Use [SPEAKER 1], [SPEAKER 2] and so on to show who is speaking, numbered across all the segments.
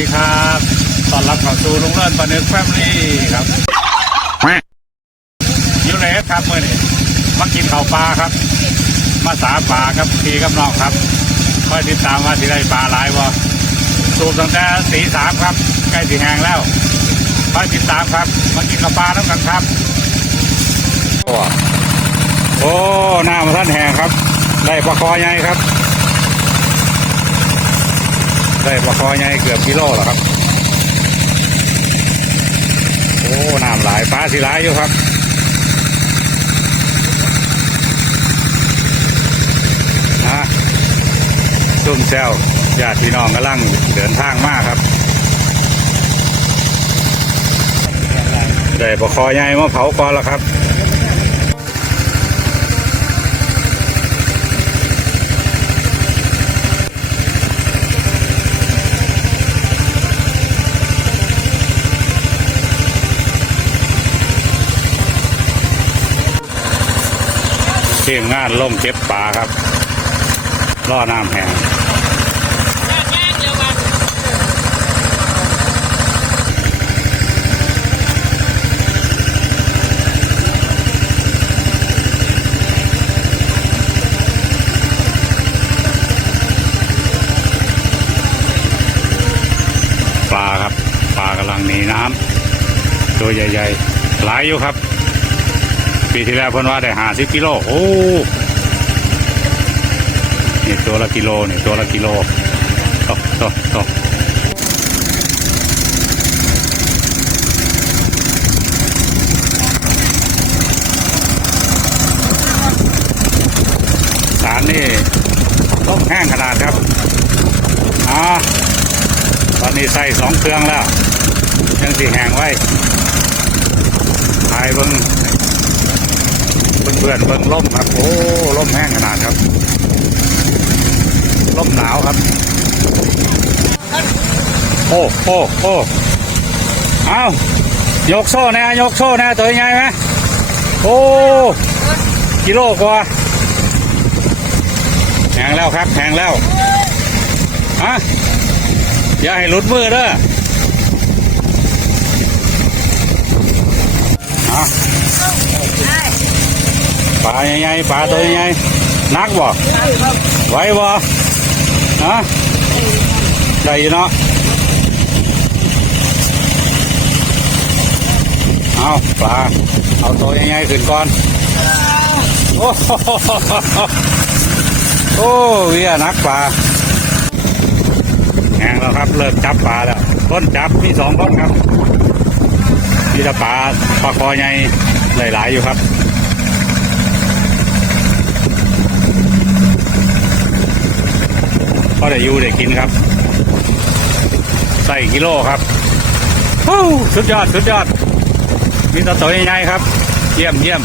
[SPEAKER 1] ดีครับต้อนรับเข้าสู่ลุงเลิศบันเทิงแฟมิลี่ครับยูเลสครับเมื่อนี้มากินข้าวปลาครับ มาสาปลาครับพี่กับน้องครับคอยติดตามว่าสิได้ปลาหลายบ่สูบตั้งแต่สีสามครับ ใกล้สีแหงแล้วคอยติดตามครับ มากินข้าวปลาแล้วกันครับ โอ้หน้ามาท่านแหงครับ ได้ปลาคอใหญ่ครับ ได้ปลาคอใหญ่เกือบกิโลแล้วครับ โอ้น้ำหลายปลาสิหลายอยู่ครับนะซุ่มแซวญาติพี่น้องกำลังเดินทางมากครับ ได้ปลาคอใหญ่มาเผาก่อนแล้วครับ ทีมงานล่มเก็บปลาครับล่อน้ำแห้งปลาครับปลากำลังหนีน้ำตัวใหญ่ ๆ หลายอยู่ครับ ปีที่แล้วเพิ่นว่าได้หาสิกิโลโอ้นี่ตัวละกิโลนี่ตัวละกิโลตกตกตกสารนี่ต้องแห้งขนาดครับอ่าตอนนี้ใส่สองเครื่องแล้วยังสีแห้งไว้ทายเบิ้ง เพื่อนเบิ่งล่มครับ โอ้ล่มแห้งขนาดครับล่มหนาวครับ โอ้โอ้โอ้เอายกโซ่แน่ยกโซ่แน่ตัวใหญ่ไหมโอ้กิโลกว่าแหงแล้วครับแหงแล้วฮะอย่าให้หลุดมือเด้อ ปลาใหญ่ๆปลาตัวใหญ่นักบ่ไหวบ่ฮะได้อยู่เนาะเอาปลาเอาตัวใหญ่ๆขึ้นก่อนโอ้โหโอ้เวียนักปลาแหงแล้วครับเริ่มจับปลาแล้วต้นจับมีสองต้นครับมีแต่ปลาปลาคอใหญ่หลายๆอยู่ครับ ก็ได้อยู่ได้กินครับ ใส่กิโลครับฮู้สุดยอดสุดยอด มีแตัวตัวใหญ่ๆครับ เยี่ยมเยี่ยม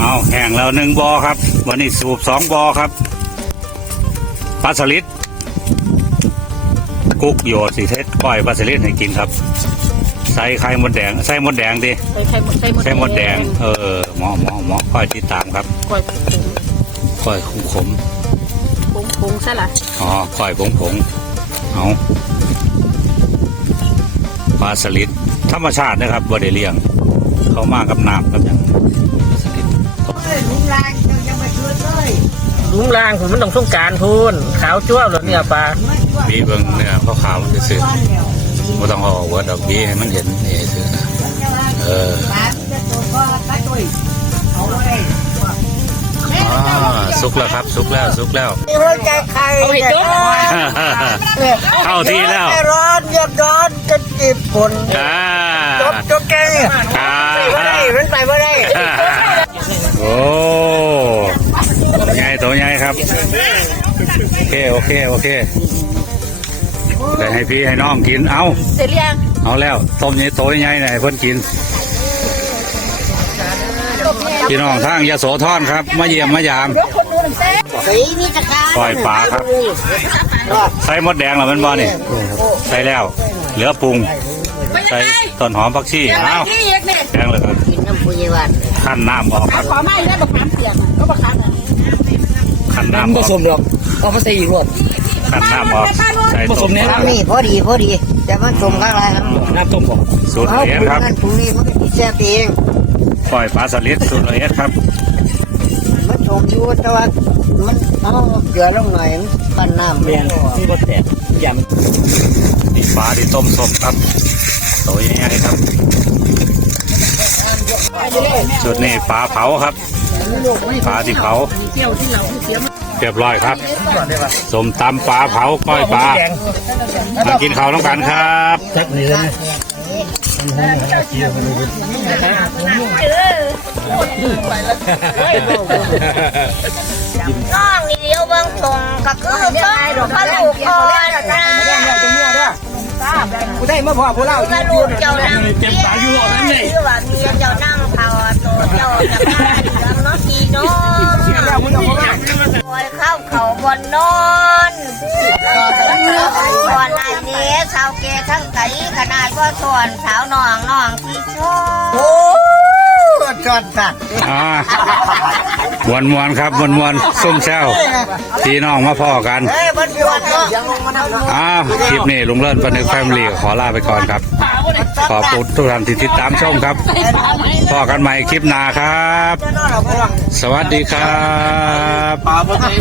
[SPEAKER 1] เอาแห้งแล้วหนึ่งบอครับ วันนี้สูบสองบอครับปลาสลิดกุ๊กโยสีเทศก้อยปลาสลิดให้กินครับ ใส่ไข่มดแดง ใส่มดแดงดิ
[SPEAKER 2] ใส่ไข่มดใส่มด
[SPEAKER 1] ใส่มดแดง เออหมอหมอหมอค่อยติดตามครับ
[SPEAKER 2] กล้วยผง
[SPEAKER 1] ค่อยคุ้มขม
[SPEAKER 2] ผงผงซะละ
[SPEAKER 1] อ๋อค่อยผงผงเอาปลาสลิดธรรมชาตินะครับบ่ได้เลี้ยง เขามากับน้ำกับอย่างปลาสลิด
[SPEAKER 2] ลุงลางผมมันต้องต้องการพูนขาวจ้วบเลยเนี่ยปลา
[SPEAKER 1] บีเบิ่งเนื้อเขาขาวๆมันซื่อๆบ่ต้องเอาหัวดอกบีให้มันเห็นนี่ซื่อนะเออ อ่าสุกแล้วครับ สุกแล้วสุกแล้ว
[SPEAKER 3] หัวใจใคร
[SPEAKER 2] เอาไปจุ๊บ
[SPEAKER 1] เข้าที่แล้ว
[SPEAKER 3] ร้อนเดือดร้อนจะจีบฝน
[SPEAKER 1] อ่า
[SPEAKER 3] จบจบแกง
[SPEAKER 1] อ่า
[SPEAKER 3] ไปไม่ได้มันไปไม่ได้
[SPEAKER 1] โอ้ใหญ่ตัวใหญ่ครับ โอเค โอเค โอเคแต่ให้พี่ให้น้องกิน เอา
[SPEAKER 2] เสร็จหรือยัง
[SPEAKER 1] เอาแล้ว ต้มใหญ่ตัวใหญ่ไหนเพิ่นกิน พี่น้องทางยโสธรครับ มาเยี่ยมมายาม
[SPEAKER 3] สีมีตะกา
[SPEAKER 1] ปล่อยปลาครับ ใส่มดแดงเหรอมันบ่นี่ใส่แล้ว เหลือปรุง ใส่ต้นหอมผักชีเอา
[SPEAKER 2] ที่อีกเนี่ย
[SPEAKER 1] แดงเลยครับ
[SPEAKER 3] กินน้ำพุยวัน
[SPEAKER 1] ขั้นน้ำออกครับ
[SPEAKER 2] ขอไม่ได้บักขามเปียกก็บักขาม
[SPEAKER 1] ขั้นน้ำออก
[SPEAKER 3] ผสมหรอกเอามาใส่อีกรอบ
[SPEAKER 1] ขันน้ำออกใส่ต้ม
[SPEAKER 3] ทำนี่พอดีพอดีแต่มันสมข้างไรครับ
[SPEAKER 4] น้ำต้มผม
[SPEAKER 1] สูตร
[SPEAKER 3] เอา
[SPEAKER 1] ละเอียดครับ
[SPEAKER 3] นั่นปรุงนี่มันก็ติดแซ่บเอง
[SPEAKER 1] ปล่อยปลาสลิดสูตรละเอียดครับ
[SPEAKER 3] มันสมอยู่แต่ว่ามันเอาเกลือลงหน่อยมันปั้นน้ำ
[SPEAKER 4] เรียนที่รถแตกย
[SPEAKER 1] นี่ปลาที่ต้มสดครับตัวใหญ่ๆครับสูตรนี้ปลาเผาครับปลาที่เผาเรียบร้อยครับสมตำปลาเผาก้อยปลามากินข้าวน้องกันครับำ
[SPEAKER 4] จัก นี่เลย
[SPEAKER 5] น้องนี่เดียวเบิ่งตรงก็คือเบิ่งพระลูกอ่อนนะ
[SPEAKER 3] กูได้มาพอกูเล่า
[SPEAKER 5] พระลูกเจ้านั่งเจ็บตาอยู่นั่นเลยคือว่าเมียเจ้านั่งเผาตัวเจ้าจะมาเหลืองเนาะสีน้องคอยเข้าเขาบนน้อน ก่อนนายเนี้สาวเกทั้งไก่ขนาดว่าส่วนสาวน้องน้องที่ชอบ
[SPEAKER 3] โอ้จอดสัตว์
[SPEAKER 1] อ่ามวนมวนๆครับมวนมวนๆส้มแซวพี่น้องมาพ่อกัน
[SPEAKER 3] เฮ้ยมันจอดเนาะยังลงมาทำเนาะ
[SPEAKER 1] อ้าวคลิปนี้ลุงเลิศปันนึกแฟมิลี่ขอลาไปก่อนครับ ขอบคุณทุกท่านที่ติดตามชมครับพ่อกันใหม่คลิปหน้าครับ
[SPEAKER 3] เนาะเราพวก
[SPEAKER 1] สวัสดีครับ
[SPEAKER 4] ปลาบ่ใช่